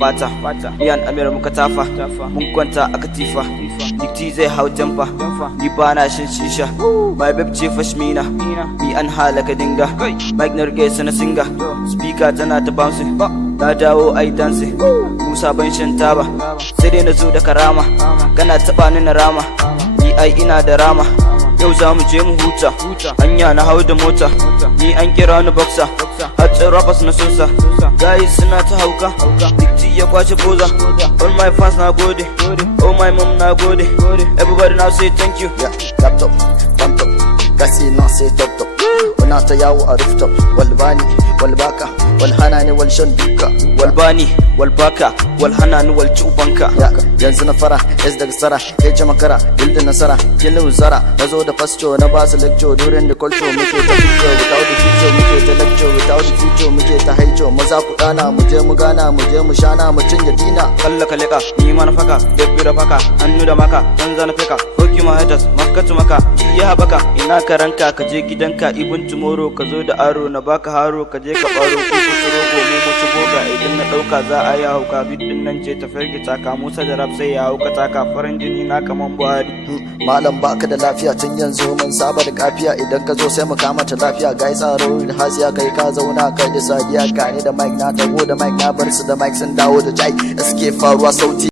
Fata, Iyan Amir muka tafa, mun kwanta a katifa, dikti zai hau jamfa, ni ba na shan shisha, my babe ce fashmina, ni an halaka dinga, mic na rige sana singa, speaker tana ta bounce, na dawo ai dance, Musa ban shan taba, sai dai na zo da karama, kana taba ni na rama, ni ai ina da rama, yau za mu je mu huta, hanya na hau da mota, ni an kira ni boxer, hatsin rappers na sosa, guys suna ta hauka, dikti ya kwace boza, all my fans na gode, oh my mom na gode, everybody now say thank you. Yeah, laptop, laptop, gasi na sai top top, muna ta yawo a rooftop, walbani, walbaka, walhanani, walshan duka, walbani, walbaka, walhanani, walcubanka. Yanzu na fara, es daga sara, ce makara, da nasara, kilu zara, na zo da fasto na basu lecture during the culture, muke ta future without the future, muke ta lecture without the future, muke ta haijo, maza ku dana, mu je mu gana, mu je mu shana, mu cinye dina. Kalla ka leka, ni ma na faka, dabbi da faka, hannu da maka, zanza na fika, hoki ma haters, makatu maka, ya habaka, ina ka ranka, ka je gidanka, ibn tomorrow, ka zo da aro, na baka haro, ka je ka baro, ko ku turo ko mu mu ci boga, idan na dauka za a yi hauka, bidin nan ce ta firgita ka, Musa da rap sai ya hauka taka, farin jini na kaman Buhari. Malam baka da lafiya tun yanzu mun saba da kafiya, idan ka zo sai mu kama ta lafiya, gai tsaro da hasiya kai ka zauna kai da sadiya, gane da mic na tago da mic na bar su da mic sun dawo da jai, suke faruwa sauti